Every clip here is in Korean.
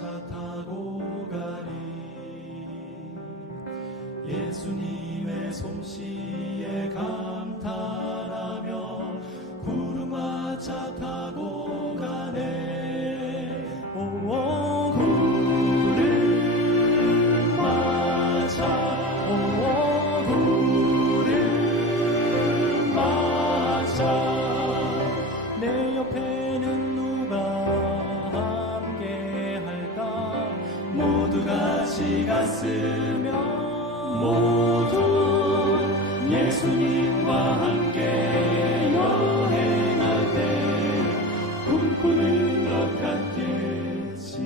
차 타고 가리. 예수님의 솜씨에 감탄하며 구름마차 타고 가네. 오 구름마차, 오 구름마차. 내 옆에는 누가 함께 할까? 모두 같이 갔으면 모두 예수님과 함께 여행할 때 꿈꾸는 것 같겠지.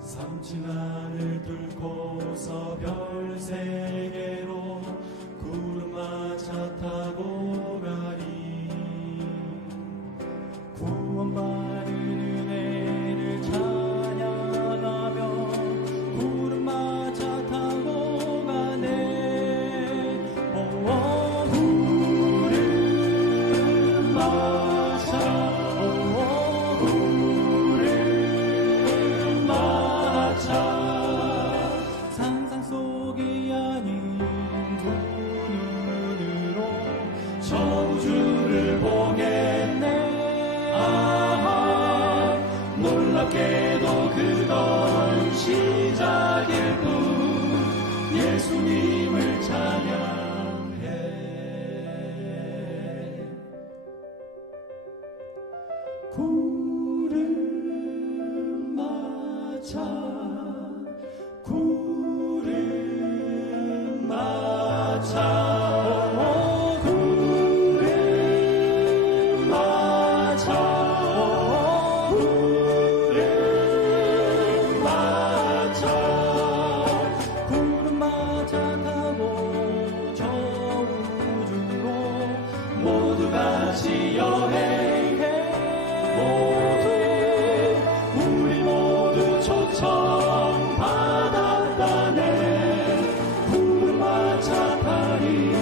삼층 하늘 뚫고서 별 세 개로 구름마차 타고 가리. 구원받은 은혜를 찬양하며 구름마차 타고 가네. 오 구름마차, 오 구름마차. 상상 속이 아닌 두 눈으로 저 우주를 보겠네. 놀랍게도 그건 시작일 뿐. 예수님을 찬양해. 구름마차, 구름마차. 같이 여행해. 우리 모두 초청 받았다네. 구름마차 타리,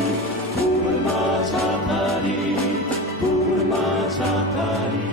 구름마차 타리, 구름마차 타리라.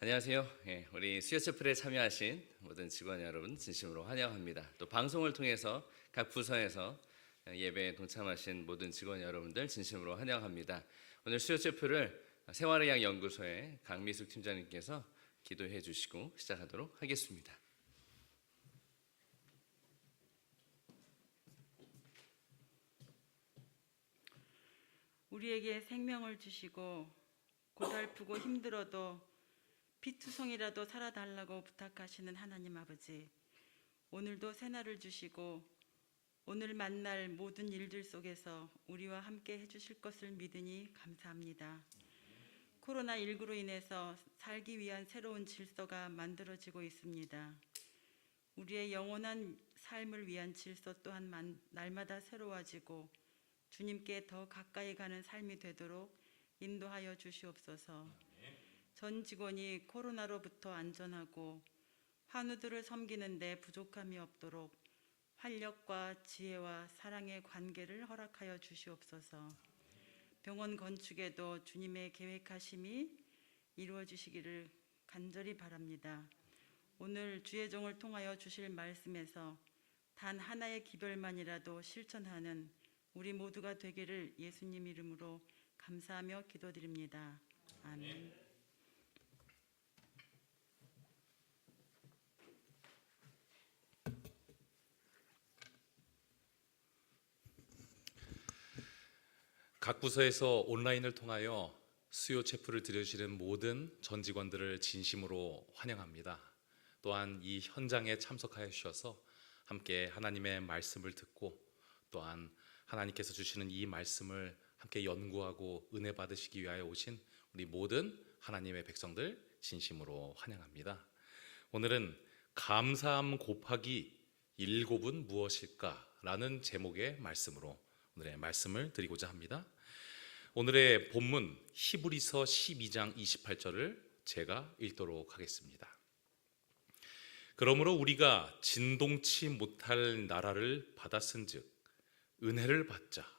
안녕하세요. 우리 수요체플에 참여하신 모든 직원 여러분 진심으로 환영합니다. 또 방송을 통해서 각 부서에서 예배에 동참하신 모든 직원 여러분들 진심으로 환영합니다. 오늘 수요체플을 생활의학 연구소의 강미숙 팀장님께서 기도해 주시고 시작하도록 하겠습니다. 우리에게 생명을 주시고 고달프고 힘들어도 피투성이라도 살아달라고 부탁하시는 하나님 아버지, 오늘도 새날을 주시고 오늘 만날 모든 일들 속에서 우리와 함께 해주실 것을 믿으니 감사합니다. 코로나19로 인해서 살기 위한 새로운 질서가 만들어지고 있습니다. 우리의 영원한 삶을 위한 질서 또한 날마다 새로워지고 주님께 더 가까이 가는 삶이 되도록 인도하여 주시옵소서. 전 직원이 코로나로부터 안전하고 환우들을 섬기는 데 부족함이 없도록 활력과 지혜와 사랑의 관계를 허락하여 주시옵소서. 병원 건축에도 주님의 계획하심이 이루어지시기를 간절히 바랍니다. 오늘 주의 종을 통하여 주실 말씀에서 단 하나의 기별만이라도 실천하는 우리 모두가 되기를 예수님 이름으로 감사하며 기도드립니다. 아멘. 각 부서에서 온라인을 통하여 수요 체프를 들으시는 모든 전 직원들을 진심으로 환영합니다. 또한 이 현장에 참석하여 주셔서 함께 하나님의 말씀을 듣고 또한 하나님께서 주시는 이 말씀을 함께 함께 연구하고 은혜 받으시기 위하여 오신 우리 모든 하나님의 백성들 진심으로 환영합니다. 오늘은 감사함 곱하기 7은 무엇일까? 라는 제목의 말씀으로 오늘의 말씀을 드리고자 합니다. 오늘의 본문 히브리서 12장 28절을 제가 읽도록 하겠습니다. 그러므로 우리가 진동치 못할 나라를 받았은즉 은혜를 받자.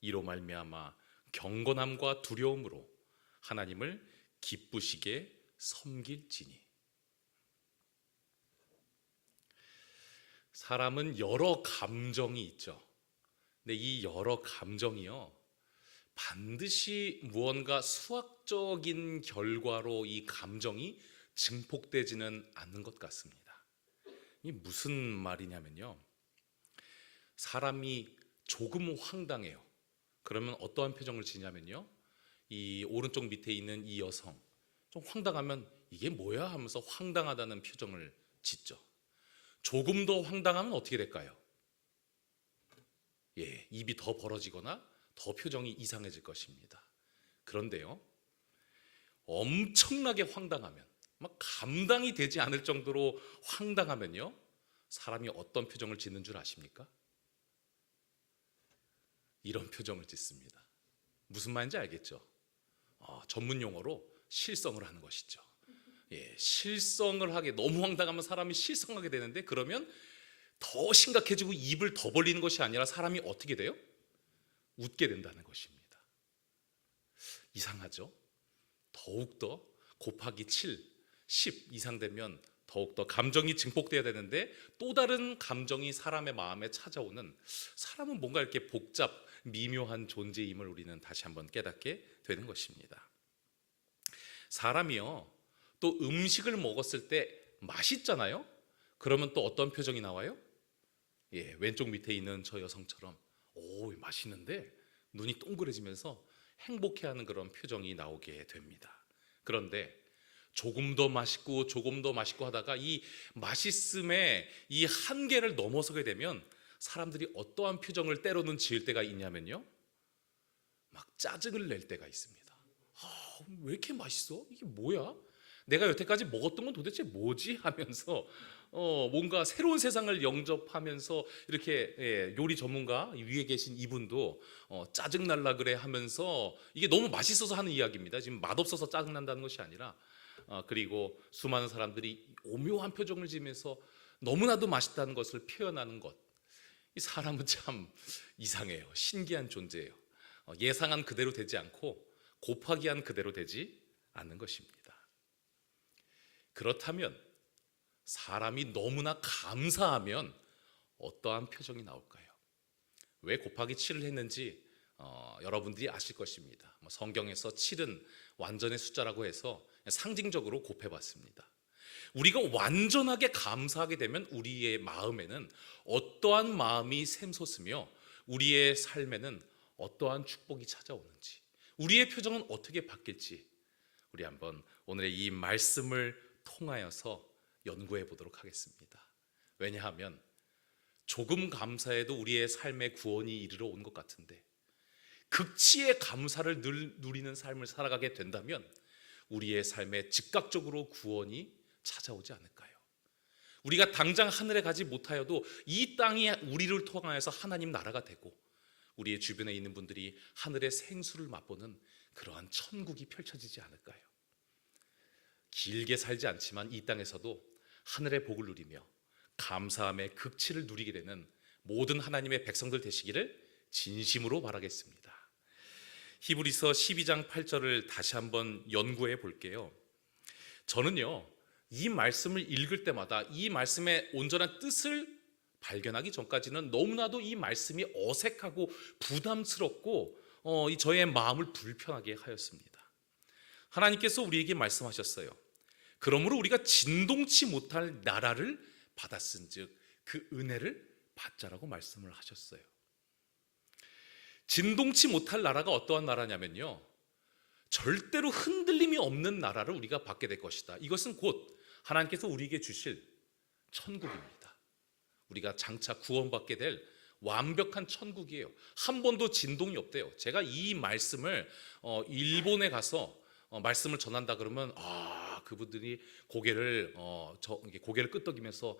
이로 말미암아 경건함과 두려움으로 하나님을 기쁘시게 섬길지니. 사람은 여러 감정이 있죠. 근데 이 여러 감정이요, 반드시 무언가 수학적인 결과로 이 감정이 증폭되지는 않는 것 같습니다. 이게 무슨 말이냐면요, 사람이 조금 황당해요. 그러면 어떠한 표정을 지냐면요, 이 오른쪽 밑에 있는 이 여성, 좀 황당하면 이게 뭐야 하면서 황당하다는 표정을 짓죠. 조금 더 황당하면 어떻게 될까요? 입이 더 벌어지거나 더 표정이 이상해질 것입니다. 그런데요, 엄청나게 황당하면, 막 감당이 되지 않을 정도로 황당하면요, 사람이 어떤 표정을 짓는 줄 아십니까? 이런 표정을 짓습니다. 무슨 말인지 알겠죠? 전문 용어로 실성을 하는 것이죠. 실성을 하게, 너무 황당하면 사람이 실성하게 되는데, 그러면 더 심각해지고 입을 더 벌리는 것이 아니라 사람이 어떻게 돼요? 웃게 된다는 것입니다. 이상하죠? 더욱더 곱하기 7, 10 이상 되면 더욱더 감정이 증폭돼야 되는데, 또 다른 감정이 사람의 마음에 찾아오는, 사람은 뭔가 이렇게 복잡 미묘한 존재임을 우리는 다시 한번 깨닫게 되는 것입니다. 사람이요, 또 음식을 먹었을 때 맛있잖아요. 그러면 또 어떤 표정이 나와요? 왼쪽 밑에 있는 저 여성처럼 맛있는데 눈이 동그래지면서 행복해하는 그런 표정이 나오게 됩니다. 그런데 조금 더 맛있고 조금 더 맛있고 하다가 이 맛있음의 이 한계를 넘어서게 되면 사람들이 어떠한 표정을 때로는 지을 때가 있냐면요, 막 짜증을 낼 때가 있습니다. 왜 이렇게 맛있어? 이게 뭐야? 내가 여태까지 먹었던 건 도대체 뭐지? 하면서 뭔가 새로운 세상을 영접하면서 이렇게, 요리 전문가 위에 계신 이분도 짜증날라 그래 하면서, 이게 너무 맛있어서 하는 이야기입니다. 지금 맛없어서 짜증난다는 것이 아니라, 그리고 수많은 사람들이 오묘한 표정을 지으면서 너무나도 맛있다는 것을 표현하는 것, 이 사람은 참 이상해요. 신기한 존재예요. 예상한 그대로 되지 않고 곱하기 한 그대로 되지 않는 것입니다. 그렇다면 사람이 너무나 감사하면 어떠한 표정이 나올까요? 왜 곱하기 7을 했는지 여러분들이 아실 것입니다. 성경에서 7은 완전의 숫자라고 해서 상징적으로 곱해봤습니다. 우리가 완전하게 감사하게 되면 우리의 마음에는 어떠한 마음이 샘솟으며 우리의 삶에는 어떠한 축복이 찾아오는지, 우리의 표정은 어떻게 바뀔지, 우리 한번 오늘의 이 말씀을 통하여서 연구해 보도록 하겠습니다. 왜냐하면 조금 감사해도 우리의 삶의 구원이 이르러 온 것 같은데, 극치의 감사를 늘 누리는 삶을 살아가게 된다면 우리의 삶에 즉각적으로 구원이 찾아오지 않을까요? 우리가 당장 하늘에 가지 못하여도 이 땅이 우리를 통하여서 하나님 나라가 되고, 우리의 주변에 있는 분들이 하늘의 생수를 맛보는 그러한 천국이 펼쳐지지 않을까요? 길게 살지 않지만 이 땅에서도 하늘의 복을 누리며 감사함의 극치를 누리게 되는 모든 하나님의 백성들 되시기를 진심으로 바라겠습니다. 히브리서 12장 8절을 다시 한번 연구해 볼게요. 저는요, 이 말씀을 읽을 때마다 이 말씀의 온전한 뜻을 발견하기 전까지는 너무나도 이 말씀이 어색하고 부담스럽고 저의 마음을 불편하게 하였습니다. 하나님께서 우리에게 말씀하셨어요. 그러므로 우리가 진동치 못할 나라를 받았은즉 그 은혜를 받자라고 말씀을 하셨어요. 진동치 못할 나라가 어떠한 나라냐면요, 절대로 흔들림이 없는 나라를 우리가 받게 될 것이다. 이것은 곧 하나님께서 우리에게 주실 천국입니다. 우리가 장차 구원받게 될 완벽한 천국이에요. 한 번도 진동이 없대요. 제가 이 말씀을 일본에 가서 말씀을 전한다 그러면 그분들이 고개를 고개를 끄덕이면서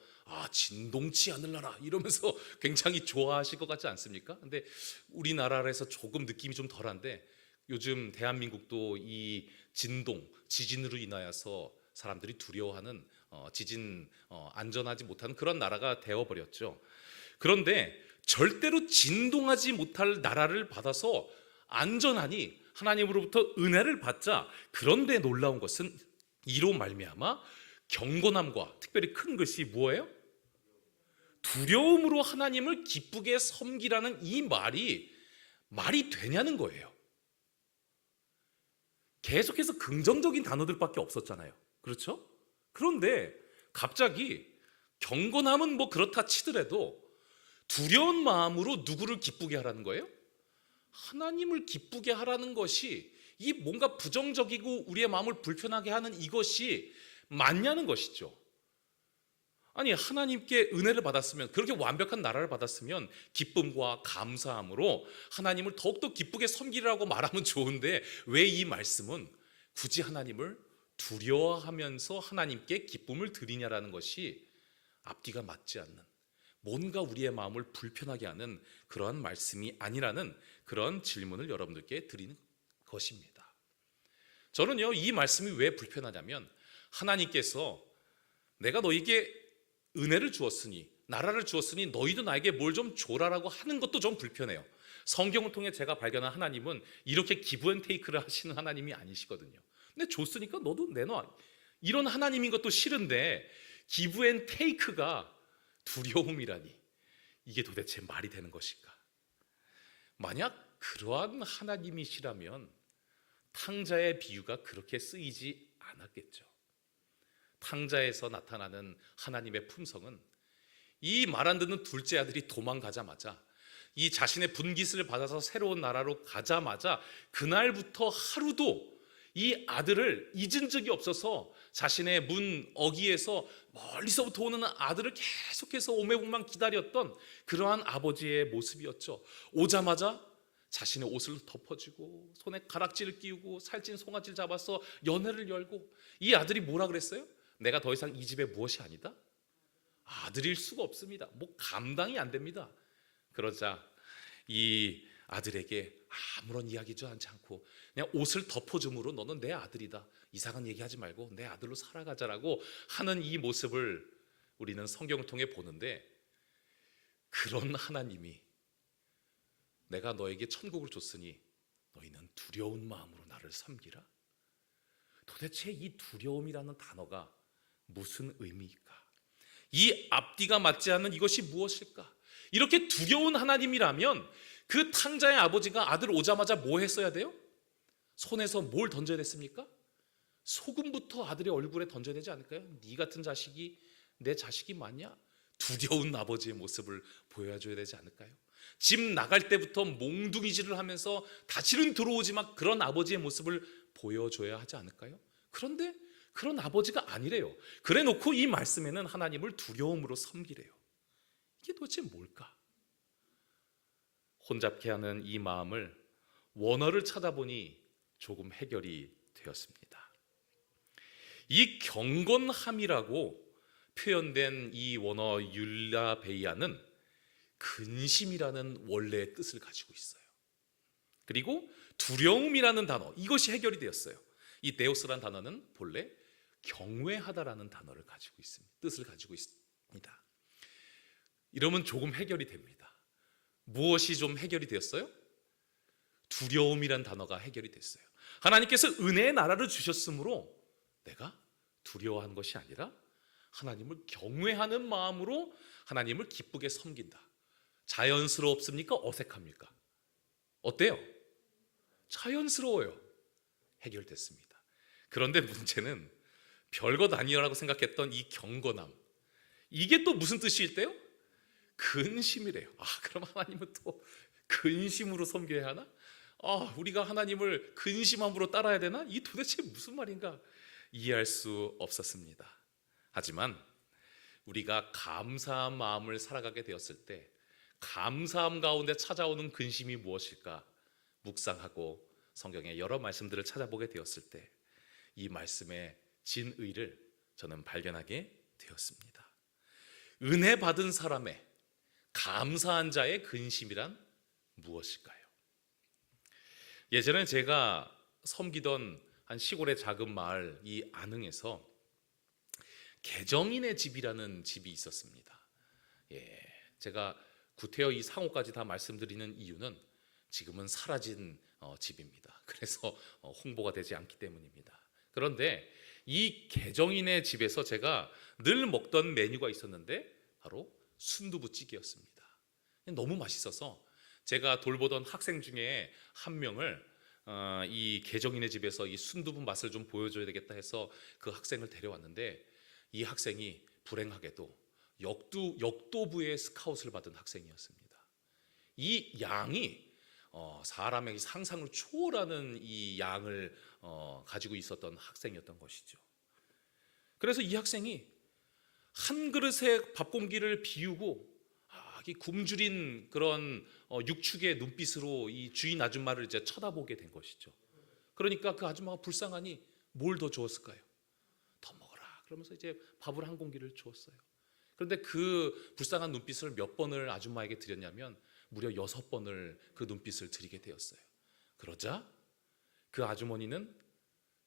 진동치 않을라라 이러면서 굉장히 좋아하실 것 같지 않습니까? 근데 우리나라에서 조금 느낌이 좀 덜한데 요즘 대한민국도 이 지진으로 인하여서 사람들이 두려워하는 지진 안전하지 못한 그런 나라가 되어버렸죠. 그런데 절대로 진동하지 못할 나라를 받아서 안전하니 하나님으로부터 은혜를 받자. 그런데 놀라운 것은 이로 말미암아 경건함과 특별히 큰 글씨 뭐예요? 두려움으로 하나님을 기쁘게 섬기라는 이 말이 되냐는 거예요. 계속해서 긍정적인 단어들밖에 없었잖아요. 그렇죠? 그런데 갑자기 경건함은 뭐 그렇다 치더라도 두려운 마음으로 누구를 기쁘게 하라는 거예요? 하나님을 기쁘게 하라는 것이 이 뭔가 부정적이고 우리의 마음을 불편하게 하는 이것이 맞냐는 것이죠. 아니 하나님께 은혜를 받았으면 그렇게 완벽한 나라를 받았으면 기쁨과 감사함으로 하나님을 더욱더 기쁘게 섬기라고 말하면 좋은데 왜 이 말씀은 굳이 하나님을 두려워하면서 하나님께 기쁨을 드리냐라는 것이 앞뒤가 맞지 않는 뭔가 우리의 마음을 불편하게 하는 그러한 말씀이 아니라는 그런 질문을 여러분들께 드리는 것입니다. 저는요 이 말씀이 왜 불편하냐면 하나님께서 내가 너에게 은혜를 주었으니 나라를 주었으니 너희도 나에게 뭘 좀 줘라라고 하는 것도 좀 불편해요. 성경을 통해 제가 발견한 하나님은 이렇게 기브앤테이크를 하시는 하나님이 아니시거든요. 근데 줬으니까 너도 내놔 이런 하나님인 것도 싫은데 기브앤테이크가 두려움이라니 이게 도대체 말이 되는 것일까? 만약 그러한 하나님이시라면 탕자의 비유가 그렇게 쓰이지 않았겠죠. 탕자에서 나타나는 하나님의 품성은 이 말 안 듣는 둘째 아들이 도망가자마자 이 자신의 분깃을 받아서 새로운 나라로 가자마자 그날부터 하루도 이 아들을 잊은 적이 없어서 자신의 문 어귀에서 멀리서부터 오는 아들을 계속해서 오매복만 기다렸던 그러한 아버지의 모습이었죠. 오자마자 자신의 옷을 덮어주고 손에 가락지를 끼우고 살찐 송아지를 잡아서 연회를 열고 이 아들이 뭐라 그랬어요? 내가 더 이상 이 집에 무엇이 아니다? 아들일 수가 없습니다. 뭐 감당이 안 됩니다. 그러자 이 아들에게 아무런 이야기도 하지 않고 그냥 옷을 덮어줌으로 너는 내 아들이다. 이상한 얘기하지 말고 내 아들로 살아가자라고 하는 이 모습을 우리는 성경을 통해 보는데 그런 하나님이 내가 너에게 천국을 줬으니 너희는 두려운 마음으로 나를 섬기라. 도대체 이 두려움이라는 단어가 무슨 의미일까? 이 앞뒤가 맞지 않는 이것이 무엇일까? 이렇게 두려운 하나님이라면 그 탕자의 아버지가 아들 오자마자 뭐 했어야 돼요? 손에서 뭘 던져야 됐습니까? 소금부터 아들의 얼굴에 던져야 되지 않을까요? 네 같은 자식이 내 자식이 맞냐? 두려운 아버지의 모습을 보여줘야 되지 않을까요? 집 나갈 때부터 몽둥이질을 하면서 다시는 들어오지만 그런 아버지의 모습을 보여줘야 하지 않을까요? 그런데 그런 아버지가 아니래요. 그래 놓고 이 말씀에는 하나님을 두려움으로 섬기래요. 이게 도대체 뭘까? 혼잡케 하는 이 마음을 원어를 찾아보니 조금 해결이 되었습니다. 이 경건함이라고 표현된 이 원어 율라베이아는 근심이라는 원래의 뜻을 가지고 있어요. 그리고 두려움이라는 단어, 이것이 해결이 되었어요. 이 데오스라는 단어는 본래 경외하다라는 단어를 가지고 있습니다. 뜻을 가지고 있습니다. 이러면 조금 해결이 됩니다. 무엇이 좀 해결이 되었어요? 두려움이란 단어가 해결이 됐어요. 하나님께서 은혜의 나라를 주셨으므로 내가 두려워하는 것이 아니라 하나님을 경외하는 마음으로 하나님을 기쁘게 섬긴다. 자연스럽습니까? 어색합니까? 어때요? 자연스러워요. 해결됐습니다. 그런데 문제는 별것 아니라고 생각했던 이 경건함, 이게 또 무슨 뜻일때요? 근심이래요. 그럼 하나님은 또 근심으로 섬겨야 하나? 우리가 하나님을 근심함으로 따라야 되나? 이 도대체 무슨 말인가 이해할 수 없었습니다. 하지만 우리가 감사한 마음을 살아가게 되었을 때 감사함 가운데 찾아오는 근심이 무엇일까 묵상하고 성경의 여러 말씀들을 찾아보게 되었을 때 이 말씀의 진의를 저는 발견하게 되었습니다. 은혜 받은 사람의 감사한 자의 근심이란 무엇일까요? 예전에 제가 섬기던 한 시골의 작은 마을 이 안흥에서 계정인의 집이라는 집이 있었습니다. 제가 구태여 이 상호까지 다 말씀드리는 이유는 지금은 사라진 집입니다. 그래서 홍보가 되지 않기 때문입니다. 그런데 이 계정인의 집에서 제가 늘 먹던 메뉴가 있었는데 바로 순두부찌개였습니다. 너무 맛있어서 제가 돌보던 학생 중에 한 명을 이 계정인의 집에서 이 순두부 맛을 좀 보여줘야 되겠다 해서 그 학생을 데려왔는데 이 학생이 불행하게도 역도부의 스카웃을 받은 학생이었습니다. 이 양이 사람의 상상을 초월하는 이 양을 가지고 있었던 학생이었던 것이죠. 그래서 이 학생이 한 그릇의 밥 공기를 비우고 이 굶주린 그런 육축의 눈빛으로 이 주인 아줌마를 이제 쳐다보게 된 것이죠. 그러니까 그 아줌마가 불쌍하니 뭘 더 주었을까요? 더 먹어라. 그러면서 이제 밥을 한 공기를 주었어요. 그런데 그 불쌍한 눈빛을 몇 번을 아줌마에게 드렸냐면 무려 6번을 그 눈빛을 드리게 되었어요. 그러자 그 아주머니는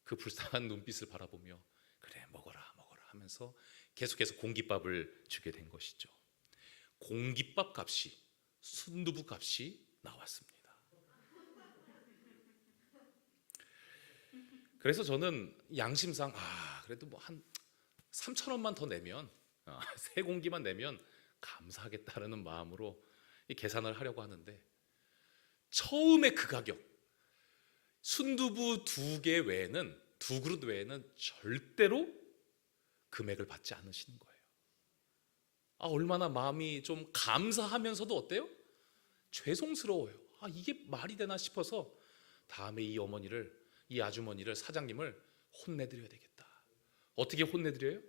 그 불쌍한 눈빛을 바라보며 그래 먹어라 하면서 계속해서 공깃밥을 주게 된 것이죠. 공깃밥 값이 순두부 값이 나왔습니다. 그래서 저는 양심상 그래도 뭐 한 3,000원만 더 내면 3공기만 내면 감사하겠다라는 마음으로 이 계산을 하려고 하는데 처음에 그 가격 순두부 2개 외에는 2그릇 외에는 절대로 금액을 받지 않으시는 거예요. 얼마나 마음이 좀 감사하면서도 어때요? 죄송스러워요. 이게 말이 되나 싶어서 다음에 이 아주머니를 사장님을 혼내드려야 되겠다. 어떻게 혼내드려요?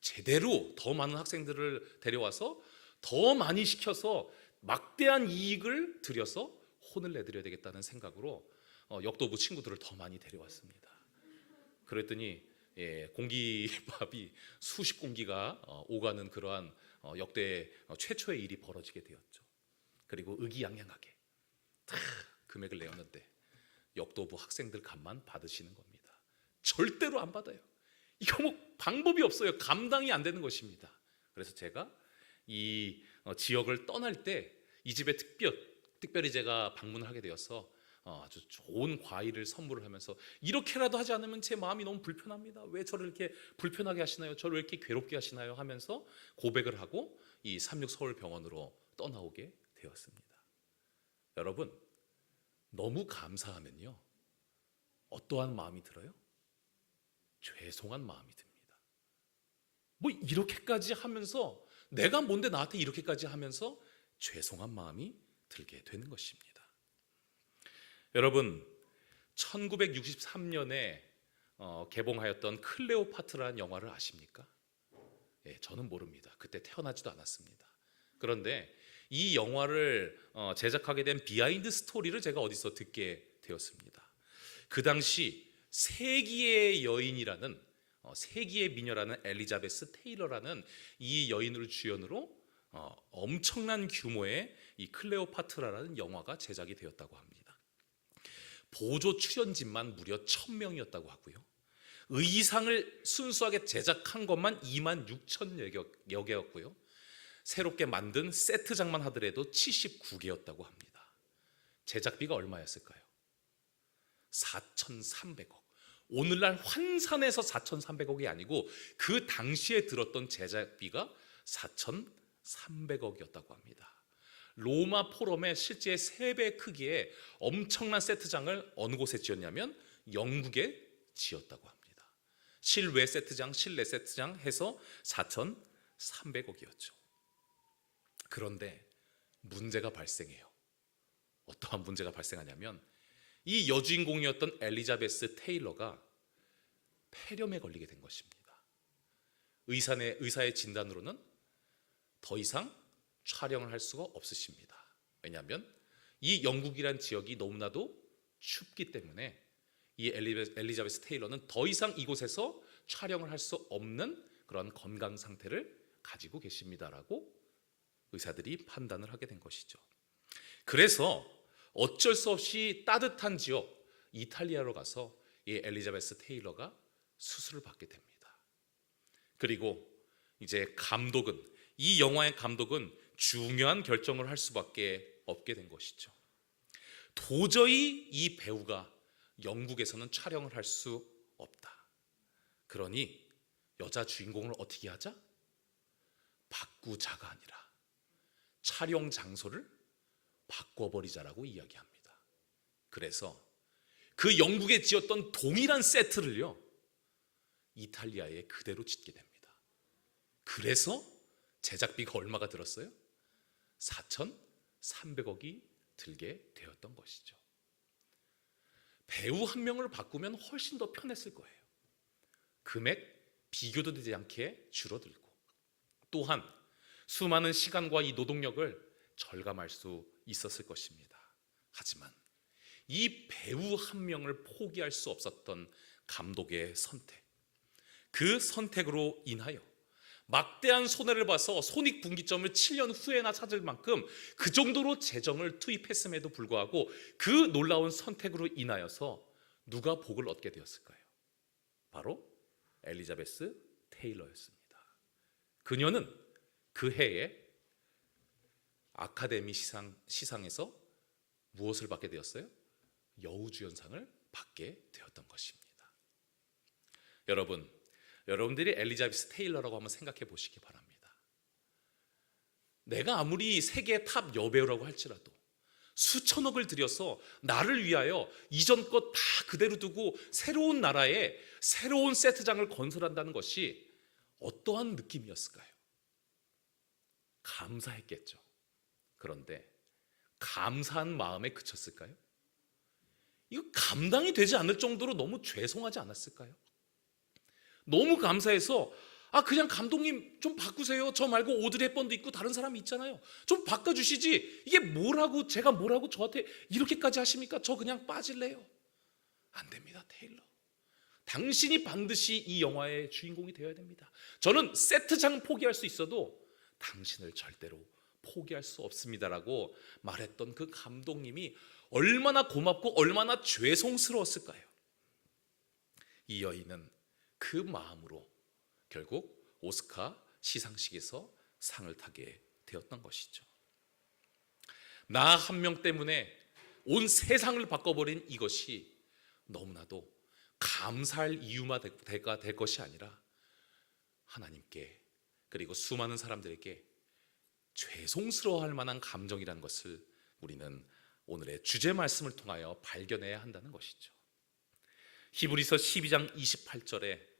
제대로 더 많은 학생들을 데려와서 더 많이 시켜서 막대한 이익을 들여서 혼을 내드려야 되겠다는 생각으로 역도부 친구들을 더 많이 데려왔습니다. 그랬더니 공기밥이 수십 공기가 오가는 그러한 역대 최초의 일이 벌어지게 되었죠. 그리고 의기양양하게 다 금액을 내었는데 역도부 학생들 값만 받으시는 겁니다. 절대로 안 받아요. 이거 뭐 방법이 없어요. 감당이 안 되는 것입니다. 그래서 제가 이 지역을 떠날 때 이 집에 특별히 제가 방문을 하게 되어서 아주 좋은 과일을 선물을 하면서 이렇게라도 하지 않으면 제 마음이 너무 불편합니다. 왜 저를 이렇게 불편하게 하시나요? 저를 왜 이렇게 괴롭게 하시나요? 하면서 고백을 하고 이 삼육서울병원으로 떠나오게 되었습니다. 여러분, 너무 감사하면요 어떠한 마음이 들어요? 죄송한 마음이 듭니다. 뭐 이렇게까지 하면서 내가 뭔데 나한테 이렇게까지 하면서 죄송한 마음이 들게 되는 것입니다. 여러분, 1963년에 개봉하였던 클레오파트라는 영화를 아십니까? 저는 모릅니다. 그때 태어나지도 않았습니다. 그런데 이 영화를 제작하게 된 비하인드 스토리를 제가 어디서 듣게 되었습니다. 그 당시 세기의 여인이라는 세기의 미녀라는 엘리자베스 테일러라는 이 여인을 주연으로 엄청난 규모의 이 클레오파트라라는 영화가 제작이 되었다고 합니다. 보조 출연진만 무려 1,000명이었다고 하고요. 의상을 순수하게 제작한 것만 26,000여 개였고요. 새롭게 만든 세트장만 하더라도 79개였다고 합니다. 제작비가 얼마였을까요? 4,300억. 오늘날 환산해서 4,300억이 아니고 그 당시에 들었던 제작비가 4,300억이었다고 합니다. 로마 포럼의 실제 3배 크기의 엄청난 세트장을 어느 곳에 지었냐면 영국에 지었다고 합니다. 실외 세트장, 실내 세트장 해서 4,300억이었죠. 그런데 문제가 발생해요. 어떠한 문제가 발생하냐면 이 여주인공이었던 엘리자베스 테일러가 폐렴에 걸리게 된 것입니다. 의사의 진단으로는 더 이상 촬영을 할 수가 없으십니다. 왜냐하면 이 영국이란 지역이 너무나도 춥기 때문에 이 엘리자베스 테일러는 더 이상 이곳에서 촬영을 할 수 없는 그런 건강 상태를 가지고 계십니다라고 의사들이 판단을 하게 된 것이죠. 그래서 어쩔 수 없이 따뜻한 지역 이탈리아로 가서 이 엘리자베스 테일러가 수술을 받게 됩니다. 그리고 이제 이 영화의 감독은 중요한 결정을 할 수밖에 없게 된 것이죠. 도저히 이 배우가 영국에서는 촬영을 할 수 없다. 그러니 여자 주인공을 어떻게 하자? 바꾸자가 아니라 촬영 장소를 바꿔버리자라고 이야기합니다. 그래서 그 영국에 지었던 동일한 세트를요, 이탈리아에 그대로 짓게 됩니다. 그래서 제작비가 얼마가 들었어요? 4,300억이 들게 되었던 것이죠. 배우 한 명을 바꾸면 훨씬 더 편했을 거예요. 금액 비교도 되지 않게 줄어들고, 또한 수많은 시간과 이 노동력을 절감할 수 있었을 것입니다. 하지만 이 배우 한 명을 포기할 수 없었던 감독의 선택, 그 선택으로 인하여 막대한 손해를 봐서 손익분기점을 7년 후에나 찾을 만큼 그 정도로 재정을 투입했음에도 불구하고 그 놀라운 선택으로 인하여서 누가 복을 얻게 되었을까요? 바로 엘리자베스 테일러였습니다. 그녀는 그 해에 아카데미 시상에서 무엇을 받게 되었어요? 여우주연상을 받게 되었던 것입니다. 여러분들이 엘리자베스 테일러라고 한번 생각해 보시기 바랍니다. 내가 아무리 세계 탑 여배우라고 할지라도 수천억을 들여서 나를 위하여 이전 것 다 그대로 두고 새로운 나라에 새로운 세트장을 건설한다는 것이 어떠한 느낌이었을까요? 감사했겠죠. 그런데 감사한 마음에 그쳤을까요? 이거 감당이 되지 않을 정도로 너무 죄송하지 않았을까요? 너무 감사해서 그냥 감독님 좀 바꾸세요. 저 말고 오드리 헵번도 있고 다른 사람이 있잖아요. 좀 바꿔주시지. 이게 뭐라고 제가 뭐라고 저한테 이렇게까지 하십니까? 저 그냥 빠질래요. 안 됩니다, 테일러. 당신이 반드시 이 영화의 주인공이 되어야 됩니다. 저는 세트장 포기할 수 있어도 당신을 절대로 포기할 수 없습니다라고 말했던 그 감독님이 얼마나 고맙고 얼마나 죄송스러웠을까요? 이 여인은 그 마음으로 결국 오스카 시상식에서 상을 타게 되었던 것이죠. 나 한 명 때문에 온 세상을 바꿔버린 이것이 너무나도 감사할 이유가 될 것이 아니라 하나님께 그리고 수많은 사람들에게 죄송스러워할 만한 감정이라는 것을 우리는 오늘의 주제 말씀을 통하여 발견해야 한다는 것이죠. 히브리서 12장 28절에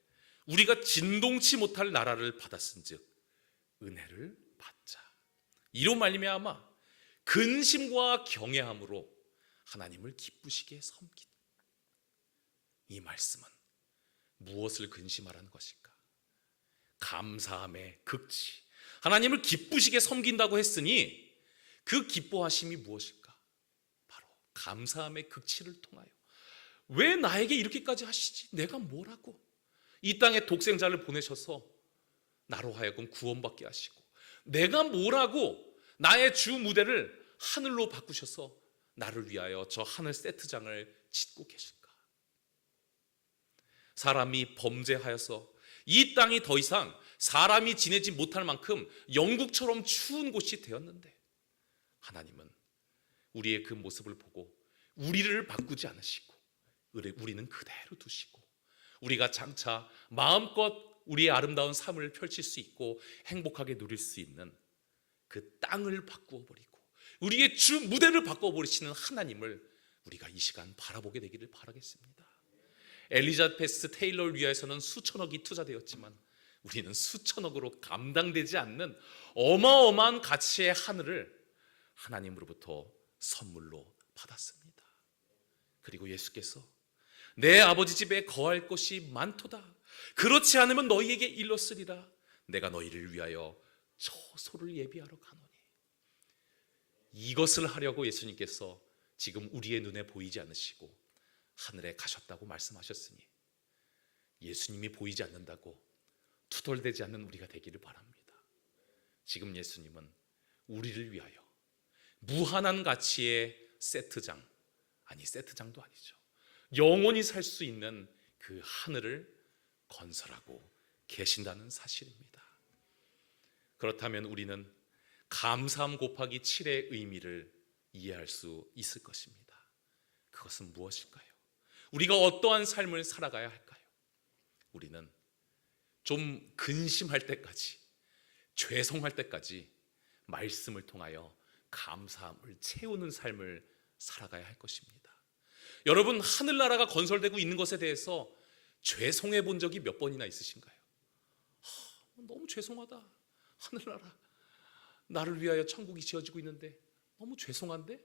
우리가 진동치 못할 나라를 받았은즉 은혜를 받자. 이로 말미암아 근심과 경외함으로 하나님을 기쁘시게 섬기다. 이 말씀은 무엇을 근심하라는 것일까? 감사함의 극치. 하나님을 기쁘시게 섬긴다고 했으니 그 기뻐하심이 무엇일까? 바로 감사함의 극치를 통하여 왜 나에게 이렇게까지 하시지? 내가 뭐라고? 이 땅에 독생자를 보내셔서 나로 하여금 구원받게 하시고 내가 뭐라고 나의 주 무대를 하늘로 바꾸셔서 나를 위하여 저 하늘 세트장을 짓고 계실까? 사람이 범죄하여서 이 땅이 더 이상 사람이 지내지 못할 만큼 영국처럼 추운 곳이 되었는데 하나님은 우리의 그 모습을 보고 우리를 바꾸지 않으시고 우리는 그대로 두시고 우리가 장차 마음껏 우리의 아름다운 삶을 펼칠 수 있고 행복하게 누릴 수 있는 그 땅을 바꾸어 버리고 우리의 주 무대를 바꿔 버리시는 하나님을 우리가 이 시간 바라보게 되기를 바라겠습니다. 엘리자베스 테일러를 위해서는 수천억이 투자되었지만 우리는 수천억으로 감당되지 않는 어마어마한 가치의 하늘을 하나님으로부터 선물로 받았습니다. 그리고 예수께서 내 아버지 집에 거할 곳이 많도다. 그렇지 않으면 너희에게 일렀으리라. 내가 너희를 위하여 처소를 예비하러 가노니. 이것을 하려고 예수님께서 지금 우리의 눈에 보이지 않으시고 하늘에 가셨다고 말씀하셨으니 예수님이 보이지 않는다고 투덜대지 않는 우리가 되기를 바랍니다. 지금 예수님은 우리를 위하여 무한한 가치의 세트장, 아니 세트장도 아니죠, 영원히 살 수 있는 그 하늘을 건설하고 계신다는 사실입니다. 그렇다면 우리는 감사함 곱하기 7의 의미를 이해할 수 있을 것입니다. 그것은 무엇일까요? 우리가 어떠한 삶을 살아가야 할까요? 우리는 좀 근심할 때까지, 죄송할 때까지 말씀을 통하여 감사함을 채우는 삶을 살아가야 할 것입니다. 여러분, 하늘나라가 건설되고 있는 것에 대해서 죄송해 본 적이 몇 번이나 있으신가요? 너무 죄송하다, 하늘나라 나를 위하여 천국이 지어지고 있는데 너무 죄송한데?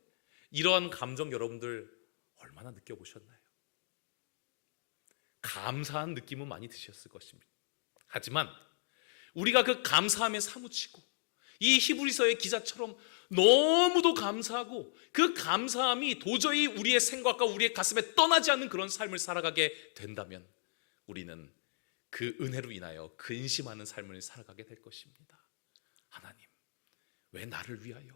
이러한 감정 여러분들 얼마나 느껴보셨나요? 감사한 느낌은 많이 드셨을 것입니다. 하지만 우리가 그 감사함에 사무치고 이 히브리서의 기자처럼 너무도 감사하고 그 감사함이 도저히 우리의 생각과 우리의 가슴에 떠나지 않는 그런 삶을 살아가게 된다면 우리는 그 은혜로 인하여 근심하는 삶을 살아가게 될 것입니다. 하나님, 왜 나를 위하여,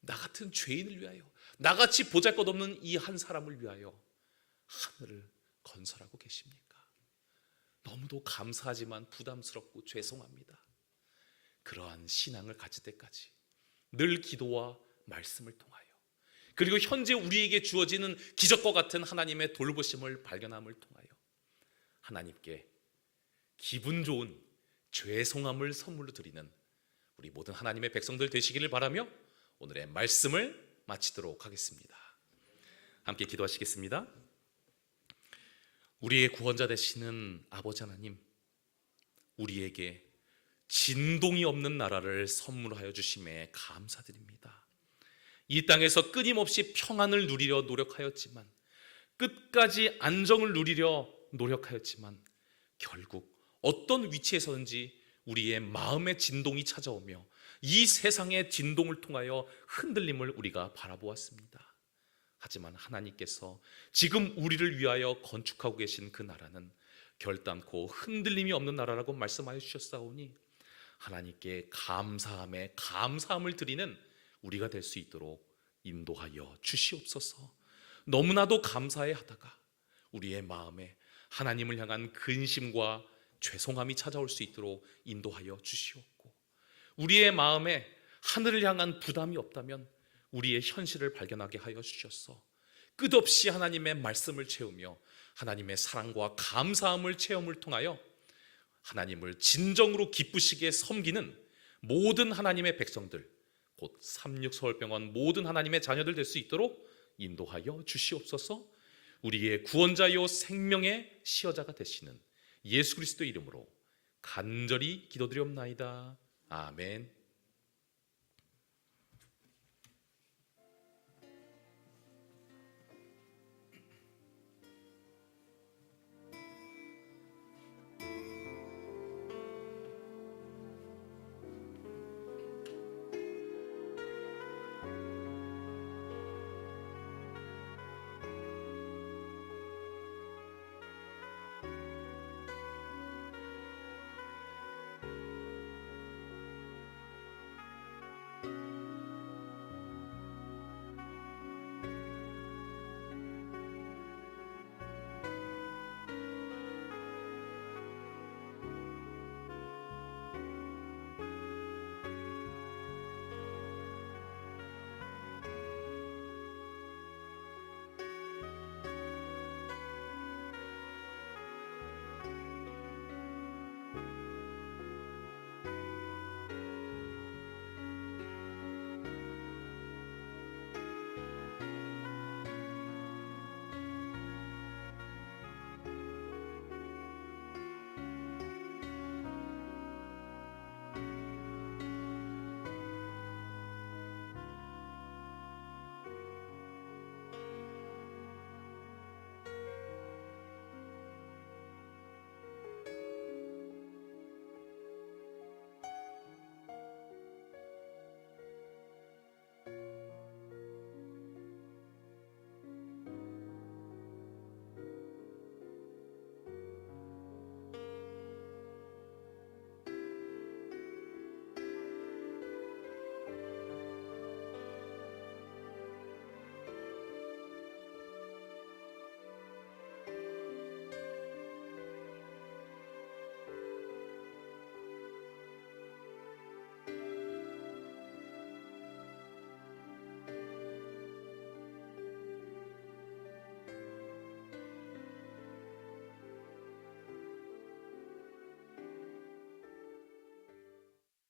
나 같은 죄인을 위하여, 나같이 보잘것없는 이 한 사람을 위하여 하늘을 건설하고 계십니까? 너무도 감사하지만 부담스럽고 죄송합니다. 그러한 신앙을 가질 때까지 늘 기도와 말씀을 통하여, 그리고 현재 우리에게 주어지는 기적과 같은 하나님의 돌보심을 발견함을 통하여 하나님께 기분 좋은 죄송함을 선물로 드리는 우리 모든 하나님의 백성들 되시기를 바라며 오늘의 말씀을 마치도록 하겠습니다. 함께 기도하시겠습니다. 우리의 구원자 되시는 아버지 하나님, 우리에게 진동이 없는 나라를 선물하여 주심에 감사드립니다. 이 땅에서 끊임없이 평안을 누리려 노력하였지만, 끝까지 안정을 누리려 노력하였지만 결국 어떤 위치에서든지 우리의 마음의 진동이 찾아오며 이 세상의 진동을 통하여 흔들림을 우리가 바라보았습니다. 하지만 하나님께서 지금 우리를 위하여 건축하고 계신 그 나라는 결단코 흔들림이 없는 나라라고 말씀하여 주셨사오니 하나님께 감사함에 감사함을 드리는 우리가 될 수 있도록 인도하여 주시옵소서. 너무나도 감사해 하다가 우리의 마음에 하나님을 향한 근심과 죄송함이 찾아올 수 있도록 인도하여 주시옵고, 우리의 마음에 하늘을 향한 부담이 없다면 우리의 현실을 발견하게 하여 주셔서 끝없이 하나님의 말씀을 채우며 하나님의 사랑과 감사함을 체험을 통하여 하나님을 진정으로 기쁘시게 섬기는 모든 하나님의 백성들, 곧 삼육서울병원 모든 하나님의 자녀들 될 수 있도록 인도하여 주시옵소서. 우리의 구원자요 생명의 시여자가 되시는 예수 그리스도 이름으로 간절히 기도드리옵나이다. 아멘.